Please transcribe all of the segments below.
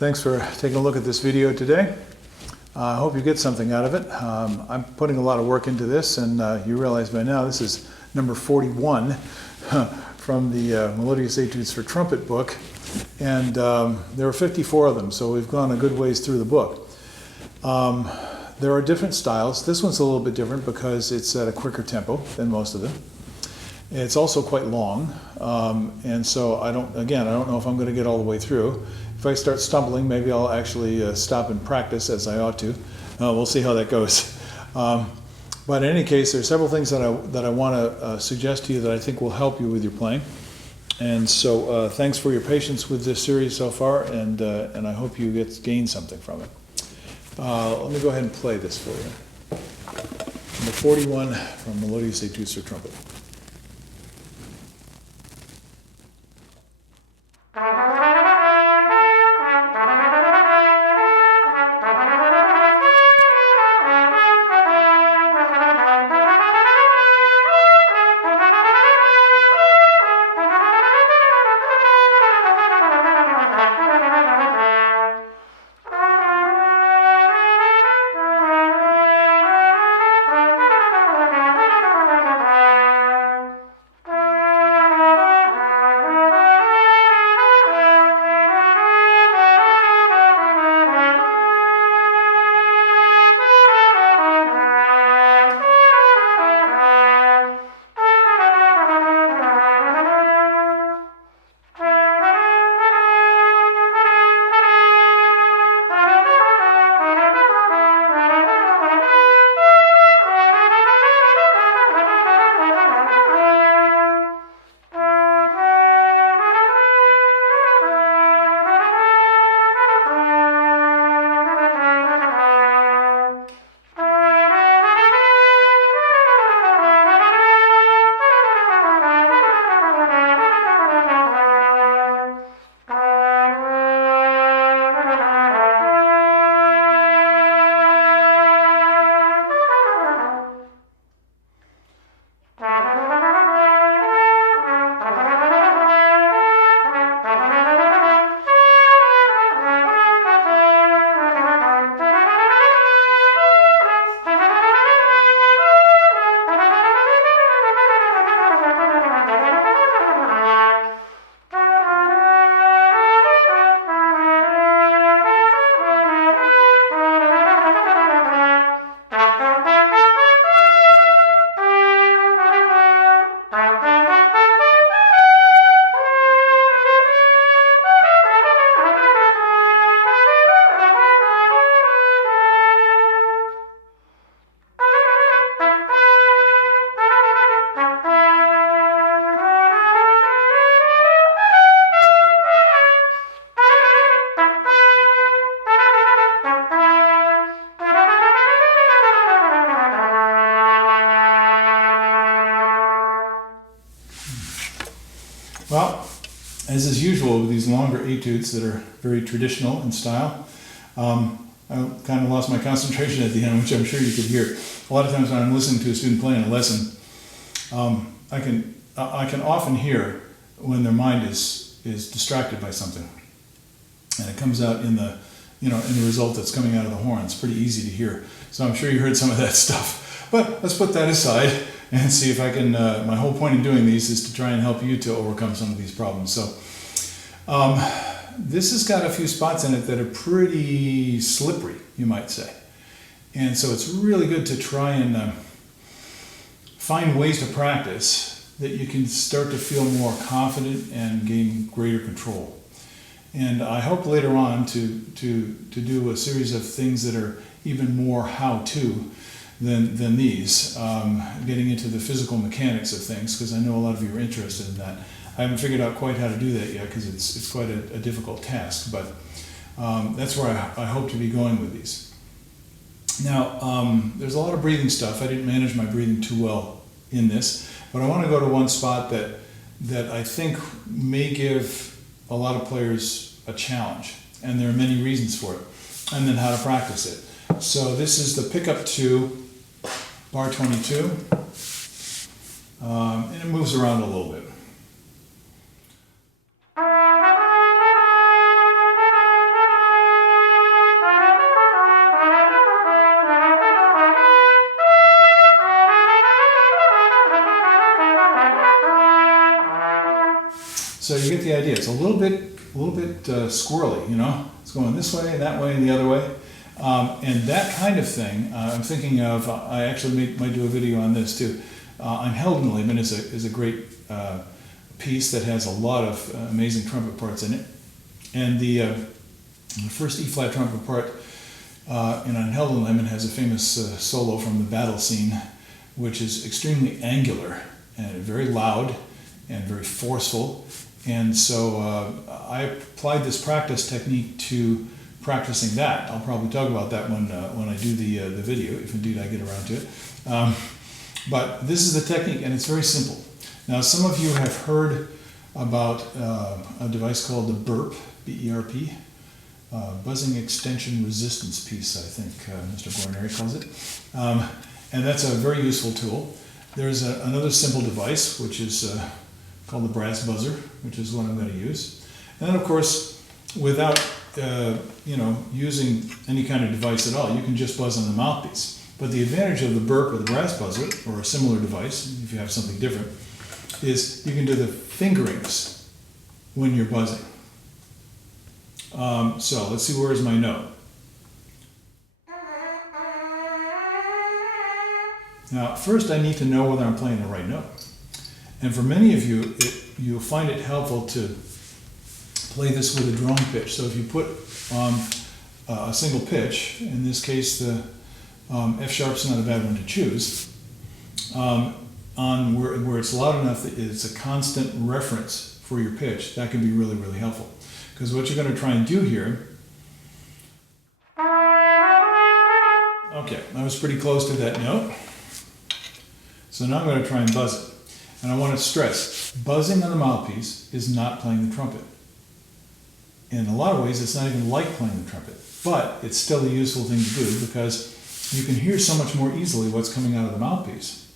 Thanks for taking a look at this video today. I hope you get something out of it. I'm putting a lot of work into this, and you realize by now this is number 41 from the Melodious Etudes for Trumpet book, and there are 54 of them, so we've gone a good ways through the book. There are different styles. This one's a little bit different because it's at a quicker tempo than most of them. It's also quite long, and so I don't know if I'm going to get all the way through. If I start stumbling, maybe I'll actually stop and practice as I ought to. We'll see how that goes. But in any case, there are several things that I want to suggest to you that I think will help you with your playing. And so thanks for your patience with this series so far, and I hope you gain something from it. Let me go ahead and play this for you. Number 41 from Melodious Etudes for Trumpet. Well, as is usual with these longer etudes that are very traditional in style, I kind of lost my concentration at the end, which I'm sure you could hear. A lot of times when I'm listening to a student playing a lesson, I can often hear when their mind is distracted by something, and it comes out in the result that's coming out of the horn. It's pretty easy to hear. So I'm sure you heard some of that stuff. But let's put that aside and see if I can, my whole point in doing these is to try and help you to overcome some of these problems. So this has got a few spots in it that are pretty slippery, you might say. And so it's really good to try and find ways to practice that you can start to feel more confident and gain greater control. And I hope later on to do a series of things that are even more how-to than these, getting into the physical mechanics of things, because I know a lot of you are interested in that. I haven't figured out quite how to do that yet because it's quite a difficult task, but that's where I hope to be going with these. Now, there's a lot of breathing stuff. I didn't manage my breathing too well in this, but I want to go to one spot that I think may give a lot of players a challenge, and there are many reasons for it, and then how to practice it. So this is the pickup 2, bar 22, and it moves around a little bit. So you get the idea. It's a little bit squirrely, you know. It's going this way and that way and the other way. And that kind of thing, I'm thinking of, I actually might do a video on this too. Unheldenleben is a great piece that has a lot of amazing trumpet parts in it. And the first E-flat trumpet part in Unheldenleben has a famous solo from the battle scene, which is extremely angular and very loud and very forceful. And so I applied this practice technique to practicing that. I'll probably talk about that when I do the video, if indeed I get around to it. But this is the technique, and it's very simple. Now, some of you have heard about a device called the BERP, B-E-R-P, buzzing extension resistance piece, I think Mr. Guarneri calls it. And that's a very useful tool. There's another simple device, which is called the brass buzzer, which is what I'm going to use. And then, of course, without using any kind of device at all, you can just buzz on the mouthpiece. But the advantage of the BERP or the brass buzzer, or a similar device, if you have something different, is you can do the fingerings when you're buzzing. So let's see, where's my note? Now, first I need to know whether I'm playing the right note. And for many of you, you'll find it helpful to play this with a drone pitch. So if you put a single pitch, in this case the F sharp's not a bad one to choose, on where it's loud enough that it's a constant reference for your pitch, that can be really, really helpful. Because what you're going to try and do here, okay, I was pretty close to that note. So now I'm going to try and buzz it. And I want to stress, buzzing on the mouthpiece is not playing the trumpet. In a lot of ways, it's not even like playing the trumpet. But it's still a useful thing to do because you can hear so much more easily what's coming out of the mouthpiece.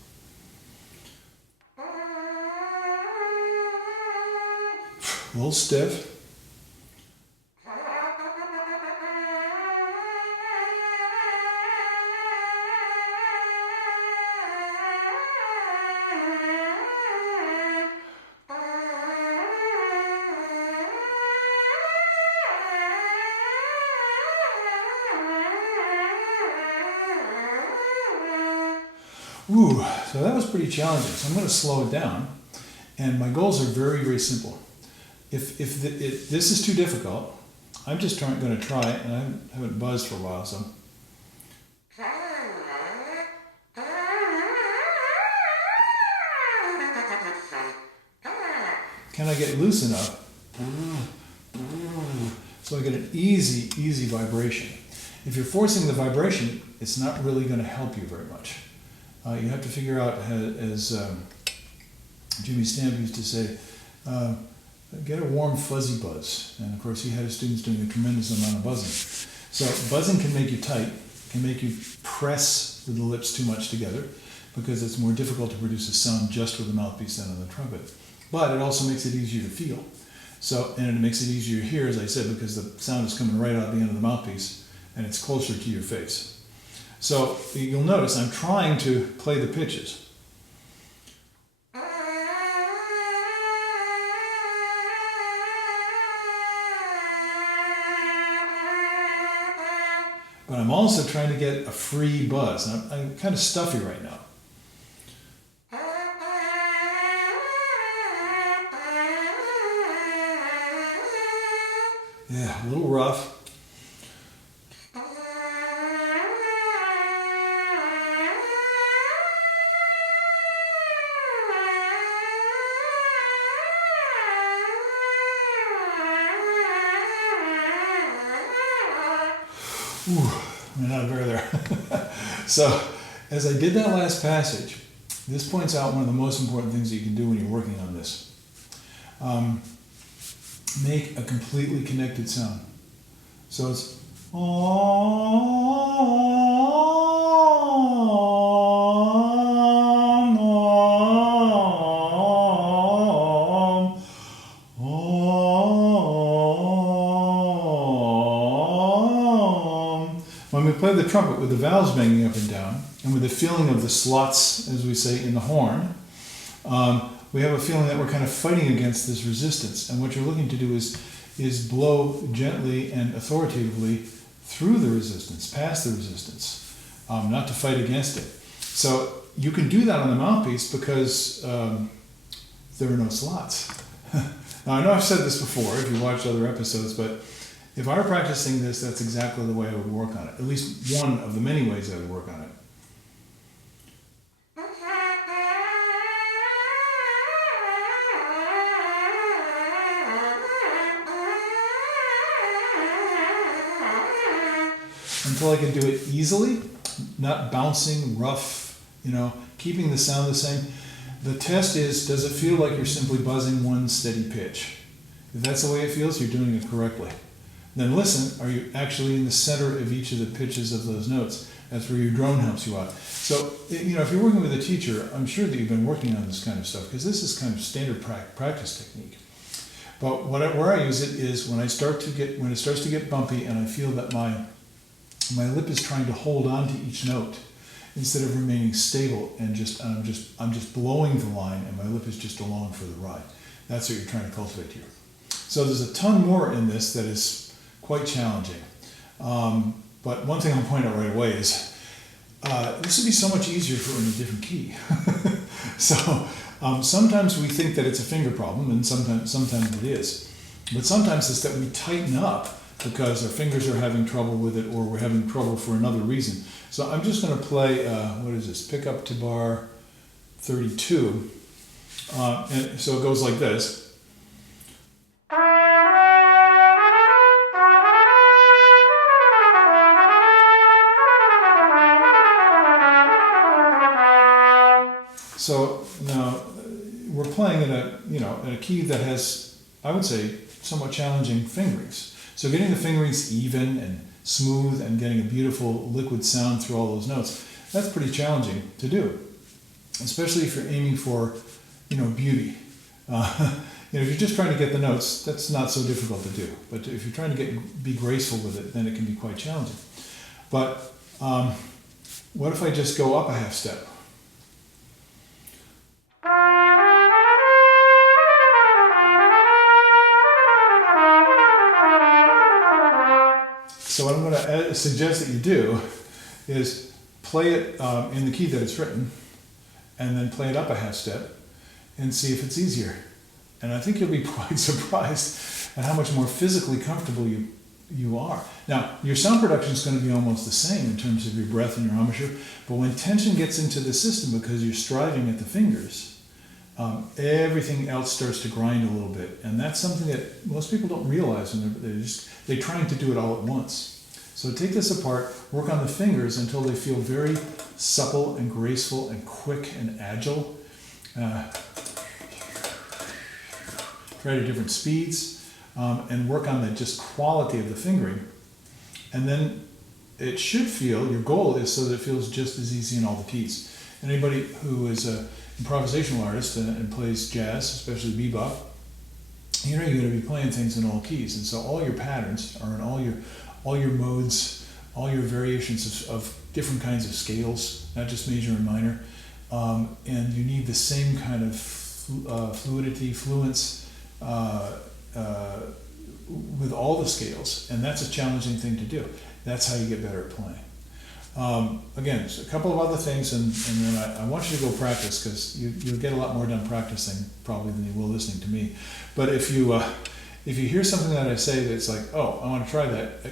A little stiff. Ooh, so that was pretty challenging. So I'm going to slow it down, and my goals are very, very simple. If this is too difficult, I'm just going to try it, and I haven't buzzed for a while, so. Can I get loose enough so I get an easy vibration? If you're forcing the vibration, it's not really going to help you very much. You have to figure out, as Jimmy Stamp used to say, get a warm, fuzzy buzz. And of course, he had his students doing a tremendous amount of buzzing. So buzzing can make you tight, can make you press the lips too much together, because it's more difficult to produce a sound just with the mouthpiece than on the trumpet. But it also makes it easier to feel. So, and it makes it easier to hear, as I said, because the sound is coming right out the end of the mouthpiece, and it's closer to your face. So you'll notice I'm trying to play the pitches. But I'm also trying to get a free buzz. I'm kind of stuffy right now. Yeah, a little rough. Ooh, I'm not very there. So, as I did that last passage, this points out one of the most important things that you can do when you're working on this. Make a completely connected sound. So it's when we play the trumpet with the valves banging up and down, and with the feeling of the slots, as we say, in the horn, we have a feeling that we're kind of fighting against this resistance. And what you're looking to do is blow gently and authoritatively through the resistance, past the resistance, not to fight against it. So you can do that on the mouthpiece because there are no slots. Now, I know I've said this before if you watched other episodes, but if I were practicing this, that's exactly the way I would work on it. At least one of the many ways I would work on it. Until I can do it easily, not bouncing, rough, keeping the sound the same. The test is, does it feel like you're simply buzzing one steady pitch? If that's the way it feels, you're doing it correctly. Then listen, are you actually in the center of each of the pitches of those notes? That's where your drone helps you out. So, if you're working with a teacher, I'm sure that you've been working on this kind of stuff, because this is kind of standard practice technique. But where I use it is when it starts to get bumpy and I feel that my lip is trying to hold on to each note instead of remaining stable, and I'm just blowing the line and my lip is just along for the ride. That's what you're trying to cultivate here. So there's a ton more in this that is quite challenging. But one thing I'll point out right away is this would be so much easier if it were in a different key. So sometimes we think that it's a finger problem, and sometimes it is. But sometimes it's that we tighten up because our fingers are having trouble with it, or we're having trouble for another reason. So I'm just going to play, pick up to bar 32. And so it goes like this. So now we're playing in a key that has, I would say, somewhat challenging fingerings. So getting the fingerings even and smooth and getting a beautiful liquid sound through all those notes, that's pretty challenging to do, especially if you're aiming for, beauty. If you're just trying to get the notes, that's not so difficult to do. But if you're trying to be graceful with it, then it can be quite challenging. But what if I just go up a half step? So what I'm going to suggest that you do is play it in the key that it's written, and then play it up a half step and see if it's easier. And I think you'll be quite surprised at how much more physically comfortable you are. Now, your sound production is going to be almost the same in terms of your breath and your embouchure, but when tension gets into the system because you're striving at the fingers, everything else starts to grind a little bit. And that's something that most people don't realize when they're trying to do it all at once. So take this apart, work on the fingers until they feel very supple and graceful and quick and agile. Try to different speeds and work on the just quality of the fingering. And then it should feel, your goal is so that it feels just as easy in all the keys. Anybody who is an improvisational artist and plays jazz, especially bebop, you're going to be playing things in all keys. And so all your patterns are in all your modes, all your variations of different kinds of scales, not just major and minor. And you need the same kind of fluidity, fluence, with all the scales, and that's a challenging thing to do. That's how you get better at playing. Again, a couple of other things, and then I want you to go practice, because you'll get a lot more done practicing probably than you will listening to me. But if you hear something that I say that's like, oh, I want to try that,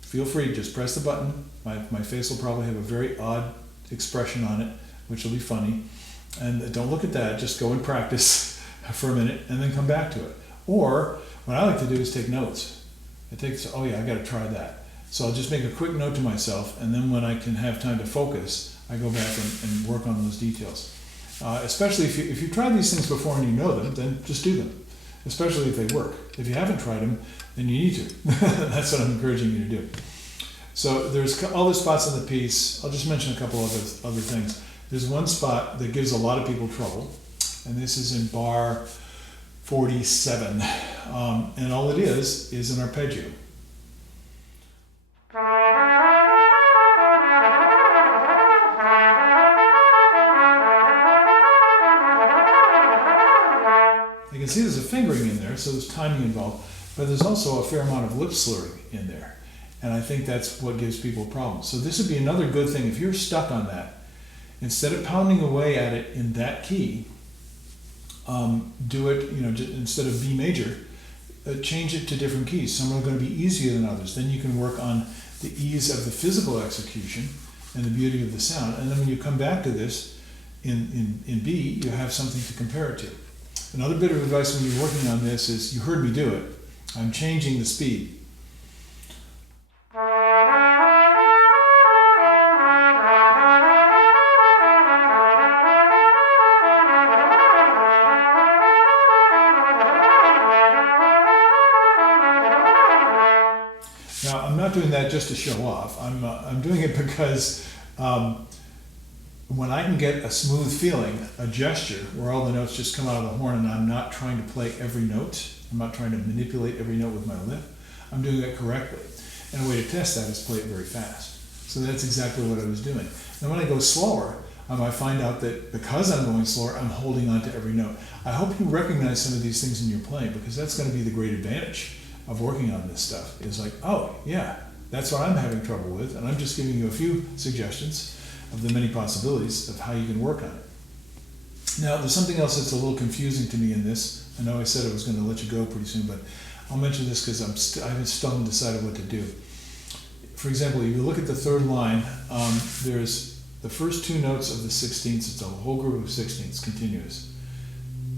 feel free, just press the button. My face will probably have a very odd expression on it, which will be funny. And don't look at that, just go and practice for a minute and then come back to it. Or what I like to do is take notes. Oh yeah, I got to try that. So I'll just make a quick note to myself, and then when I can have time to focus, I go back and work on those details. Especially if you've tried these things before and you know them, then just do them. Especially if they work. If you haven't tried them, then you need to. That's what I'm encouraging you to do. So there's all the spots on the piece. I'll just mention a couple other things. There's one spot that gives a lot of people trouble, and this is in bar 47. And all it is an arpeggio. can see there's a fingering in there, so there's timing involved, but there's also a fair amount of lip slurring in there. And I think that's what gives people problems. So this would be another good thing. If you're stuck on that, instead of pounding away at it in that key, do it, instead of B major, change it to different keys. Some are going to be easier than others. Then you can work on the ease of the physical execution and the beauty of the sound. And then when you come back to this in B, you have something to compare it to. Another bit of advice when you're working on this is, you heard me do it. I'm changing the speed. Now, I'm not doing that just to show off. I'm doing it because when I can get a smooth feeling, a gesture, where all the notes just come out of the horn and I'm not trying to play every note, I'm not trying to manipulate every note with my lip, I'm doing it correctly. And a way to test that is play it very fast. So that's exactly what I was doing. Now when I go slower, I might find out that because I'm going slower, I'm holding on to every note. I hope you recognize some of these things in your playing, because that's going to be the great advantage of working on this stuff. Is like, oh yeah, that's what I'm having trouble with, and I'm just giving you a few suggestions of the many possibilities of how you can work on it. Now there's something else that's a little confusing to me in this. I know I said I was going to let you go pretty soon, but I'll mention this because I haven't still decided what to do. For example, if you look at the third line, there's the first two notes of the 16ths, it's a whole group of 16ths, continuous,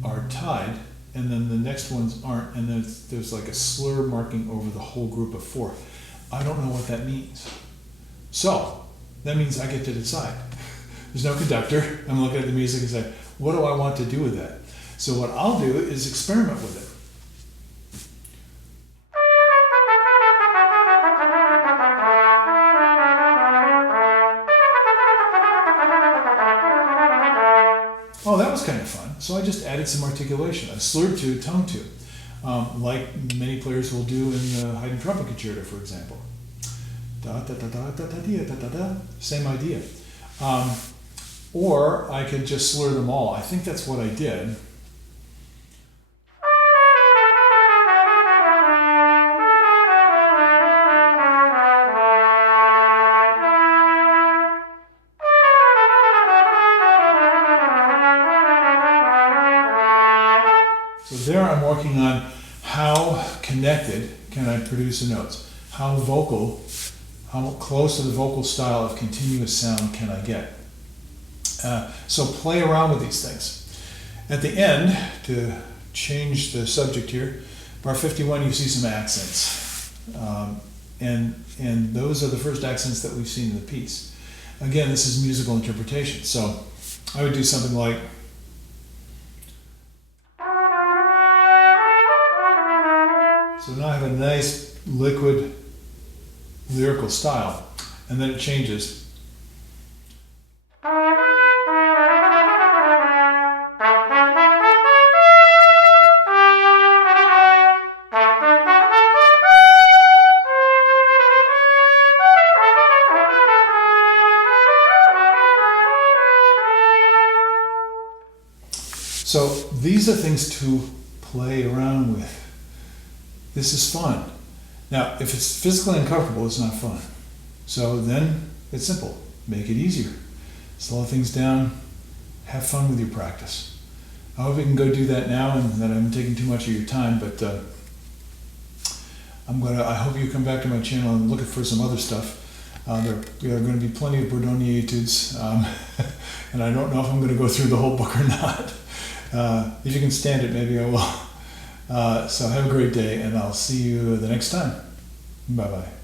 are tied, and then the next ones aren't, and then there's like a slur marking over the whole group of 4. I don't know what that means. So, that means I get to decide. There's no conductor. I'm looking at the music and say, what do I want to do with that? So what I'll do is experiment with it. Oh, that was kind of fun. So I just added some articulation. I slurred to, tongue to, like many players will do in the Haydn trumpet concerto, for example. Da da da da da da da da da. Same idea. Or I could just slur them all. I think that's what I did. So there I'm working on how connected can I produce the notes? How vocal, how close to the vocal style of continuous sound can I get? So play around with these things. At the end, to change the subject here, bar 51 you see some accents. And those are the first accents that we've seen in the piece. Again, this is musical interpretation. So I would do something like, so now I have a nice liquid lyrical style, and then it changes. So these are things to play around with. This is fun. Now, if it's physically uncomfortable, it's not fun. So then it's simple. Make it easier. Slow things down. Have fun with your practice. I hope you can go do that now, and that I'm taking too much of your time, but I hope you come back to my channel and look for some other stuff. There are going to be plenty of Bordogni etudes, and I don't know if I'm going to go through the whole book or not. If you can stand it, maybe I will. So have a great day, and I'll see you the next time. Bye-bye.